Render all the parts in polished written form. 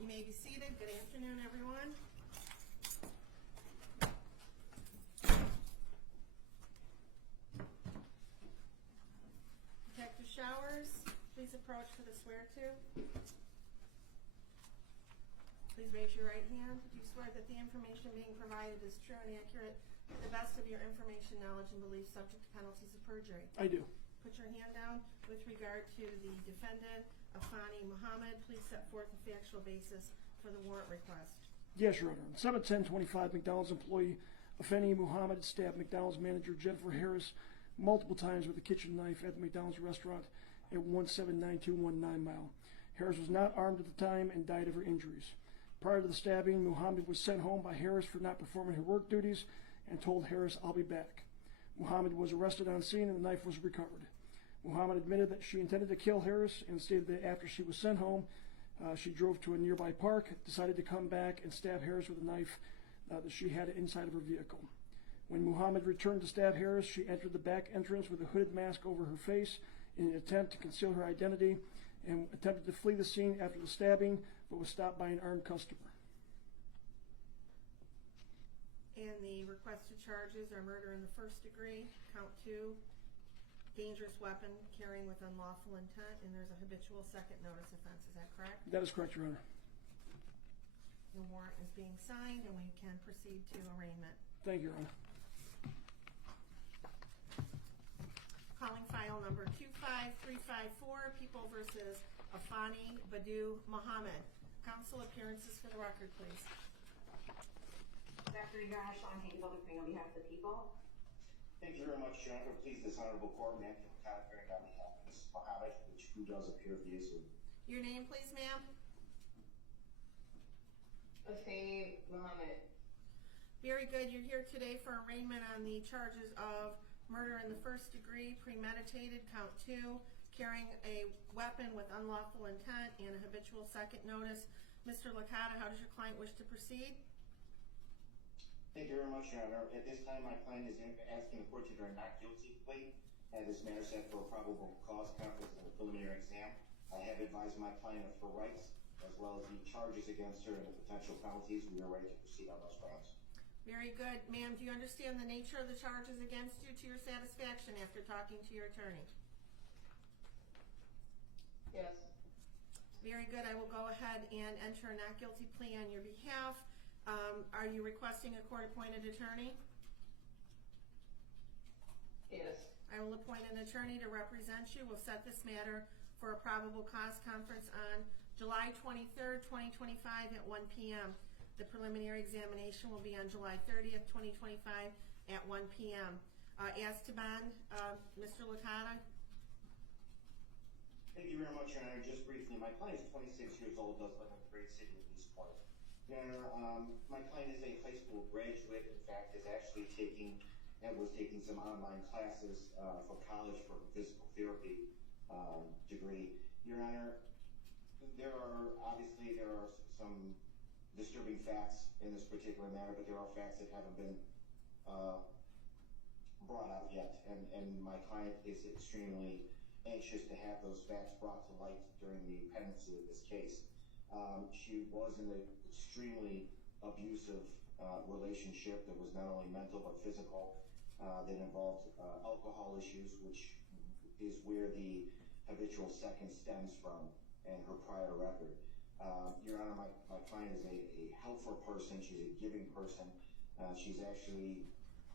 You may be seated. Good afternoon, everyone. Detective Showers, please approach for the swear-to. Please raise your right hand. Do you swear that the information being provided is true and accurate to the best of your information, knowledge, and belief, subject to penalties of perjury? I do. Put your hand down. With regard to the defendant, Afani Muhammad, please set forth the factual basis for the warrant request. Yes, Your Honor. On 7/10/25, McDonald's employee Afeni Muhammad stabbed McDonald's manager Jennifer Harris multiple times with a kitchen knife at the McDonald's restaurant at 179219 Mile. Harris was not armed at the time and died of her injuries. Prior to the stabbing, Muhammad was sent home by Harris for not performing her work duties and told Harris, "I'll be back." Muhammad was arrested on scene and the knife was recovered. Muhammad admitted that she intended to kill Harris and stated that after she was sent home, she drove to a nearby park, decided to come back and stab Harris with a knife that she had inside of her vehicle. When Muhammad returned to stab Harris, she entered the back entrance with a hooded mask over her face in an attempt to conceal her identity and attempted to flee the scene after the stabbing, but was stopped by an armed customer. And the requested charges are murder in the first degree, count 2, dangerous weapon carrying with unlawful intent, and there's a habitual second notice offense. Is that correct? That is correct, Your Honor. The warrant is being signed and we can proceed to arraignment. Thank you, Your Honor. Calling file number 25354, People versus Afani Badu Muhammad. Counsel, appearances for the record, please. Good afternoon, Your Honor. Sean Hayes, on behalf of the people. Thank you very much, Jennifer. Please, this honorable court, Matthew McConaughey, on behalf of Mrs. Muhammad, who does appear to be assumed. Your name, please, ma'am. Afeni Muhammad. Very good. You're here today for arraignment on the charges of murder in the first degree, premeditated, count 2, carrying a weapon with unlawful intent, and a habitual second notice. Mr. Licata, how does your client wish to proceed? Thank you very much, Your Honor. At this time, my client is asking the court to enter a not guilty plea. This matter set for a probable cause conference and a preliminary exam. I have advised my client of her rights, as well as the charges against her and the potential penalties. We are ready to proceed on those grounds. Very good. Ma'am, do you understand the nature of the charges against you to your satisfaction after talking to your attorney? Yes. Very good. I will go ahead and enter a not guilty plea on your behalf. Are you requesting a court-appointed attorney? Yes. I will appoint an attorney to represent you. We'll set this matter for a probable cause conference on July 23rd, 2025 at 1 p.m. The preliminary examination will be on July 30th, 2025 at 1 p.m. As to bond, Mr. Licata. Thank you very much, Your Honor. Just briefly, my client is 26 years old, does live in the great city of Eastpointe. Your Honor, my client is a high school graduate. In fact, is actually was taking some online classes for college for a physical therapy degree. Your Honor, there are some disturbing facts in this particular matter, but there are facts that haven't been brought out yet, and my client is extremely anxious to have those facts brought to light during the pendency of this case. She was in an extremely abusive relationship that was not only mental but physical, that involved alcohol issues, which is where the habitual second stems from, and her prior record. Your Honor, my client is a helpful person. She's a giving person. She's actually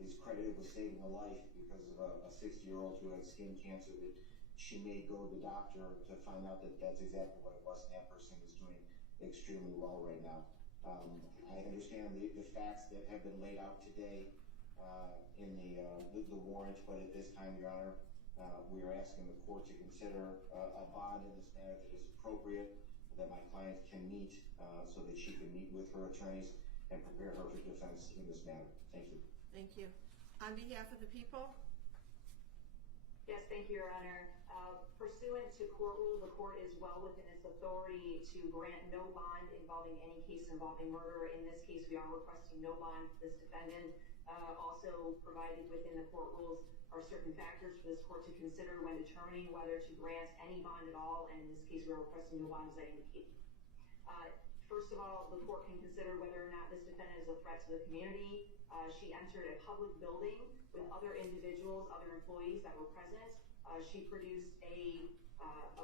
is credited with saving a life because of a 60-year-old who had skin cancer that she may go to the doctor to find out that that's exactly what it was, and that person is doing extremely well right now. I understand the facts that have been laid out today in the warrant, but at this time, Your Honor, we are asking the court to consider a bond in this matter that is appropriate, that my client can meet so that she can meet with her attorneys and prepare her for defense in this matter. Thank you. Thank you. On behalf of the people? Yes, thank you, Your Honor. Pursuant to court rule, the court is well within its authority to grant no bond involving any case involving murder. In this case, we are requesting no bond for this defendant. Also provided within the court rules are certain factors for this court to consider when determining whether to grant any bond at all, and in this case, we are requesting no bond as I indicated. First of all, the court can consider whether or not this defendant is a threat to the community. She entered a public building with other individuals, other employees that were present. She produced a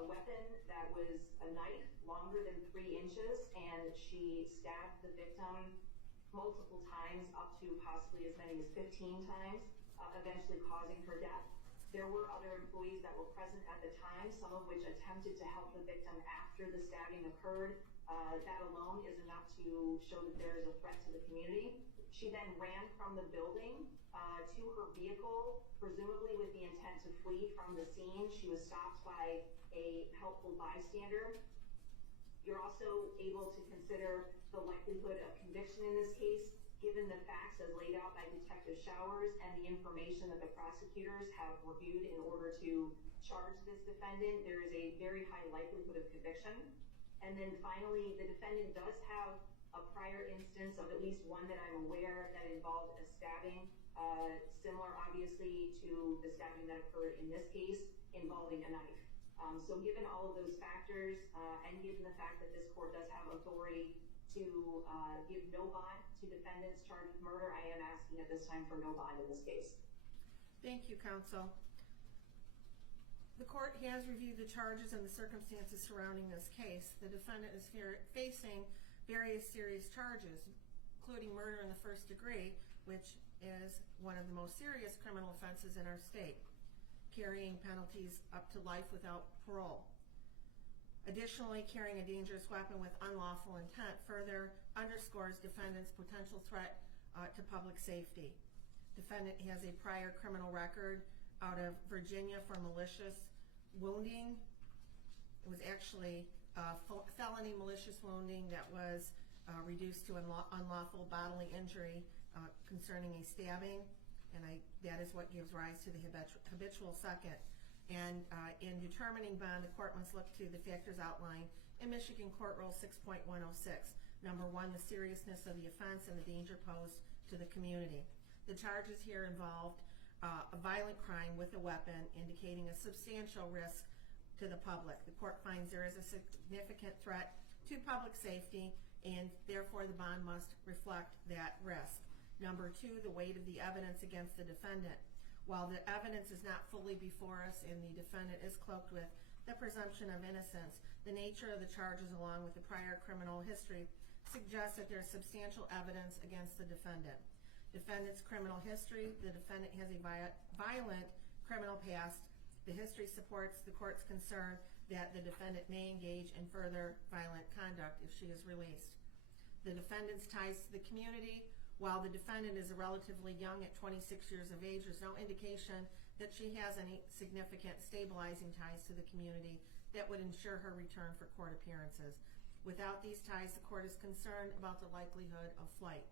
weapon that was a knife longer than 3 inches, and she stabbed the victim multiple times, up to possibly as many as 15 times, eventually causing her death. There were other employees that were present at the time, some of which attempted to help the victim after the stabbing occurred. That alone is enough to show that there is a threat to the community. She then ran from the building to her vehicle, presumably with the intent to flee from the scene. She was stopped by a helpful bystander. You're also able to consider the likelihood of conviction in this case, given the facts as laid out by Detective Showers and the information that the prosecutors have reviewed in order to charge this defendant. There is a very high likelihood of conviction. And then finally, the defendant does have a prior instance of at least one that I'm aware that involved a stabbing, similar obviously to the stabbing that occurred in this case, involving a knife. So given all of those factors, and given the fact that this court does have authority to give no bond to defendants charged with murder, I am asking at this time for no bond in this case. Thank you, counsel. The court has reviewed the charges and the circumstances surrounding this case. The defendant is facing various serious charges, including murder in the first degree, which is one of the most serious criminal offenses in our state, carrying penalties up to life without parole. Additionally, carrying a dangerous weapon with unlawful intent further underscores defendant's potential threat to public safety. Defendant has a prior criminal record out of Virginia for malicious wounding. It was actually felony malicious wounding that was reduced to unlawful bodily injury concerning a stabbing, and that is what gives rise to the habitual second. And in determining bond, the court must look to the factors outlined in Michigan Court Rule 6.106. Number 1, the seriousness of the offense and the danger posed to the community. The charges here involved a violent crime with a weapon, indicating a substantial risk to the public. The court finds there is a significant threat to public safety, and therefore the bond must reflect that risk. Number 2, the weight of the evidence against the defendant. While the evidence is not fully before us and the defendant is cloaked with the presumption of innocence, the nature of the charges along with the prior criminal history suggests that there is substantial evidence against the defendant. Defendant's criminal history: the defendant has a violent criminal past. The history supports the court's concern that the defendant may engage in further violent conduct if she is released. The defendant's ties to the community: while the defendant is relatively young at 26 years of age, there's no indication that she has any significant stabilizing ties to the community that would ensure her return for court appearances. Without these ties, the court is concerned about the likelihood of flight.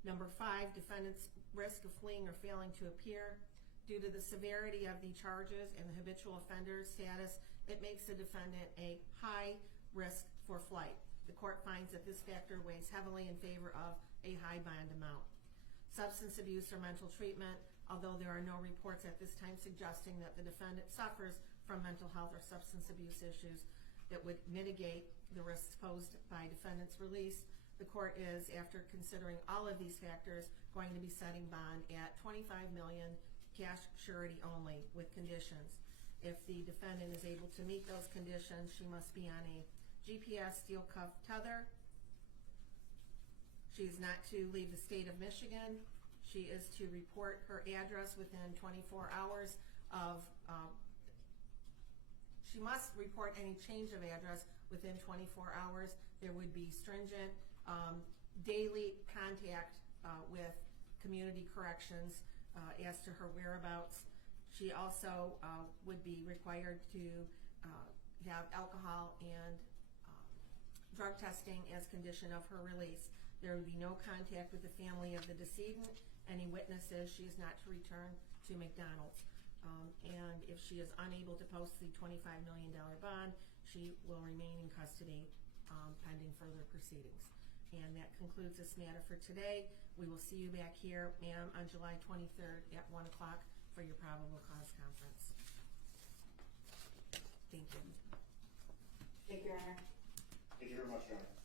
Number 5, defendant's risk of fleeing or failing to appear. Due to the severity of the charges and the habitual offender status, it makes the defendant a high risk for flight. The court finds that this factor weighs heavily in favor of a high bond amount. Substance abuse or mental treatment: although there are no reports at this time suggesting that the defendant suffers from mental health or substance abuse issues that would mitigate the risks posed by defendant's release, the court is, after considering all of these factors, going to be setting bond at $25 million cash surety only with conditions. If the defendant is able to meet those conditions, she must be on a GPS steel cuff tether. She is not to leave the state of Michigan. She is to report her address within 24 hours of, she must report any change of address within 24 hours. There would be stringent daily contact with community corrections as to her whereabouts. She also would be required to have alcohol and drug testing as condition of her release. There would be no contact with the family of the decedent. Any witnesses, she is not to return to McDonald's. And if she is unable to post the $25 million bond, she will remain in custody pending further proceedings. And that concludes this matter for today. We will see you back here, ma'am, on July 23rd at 1 o'clock for your probable cause conference. Thank you. Thank you, Your Honor. Thank you very much, Your Honor.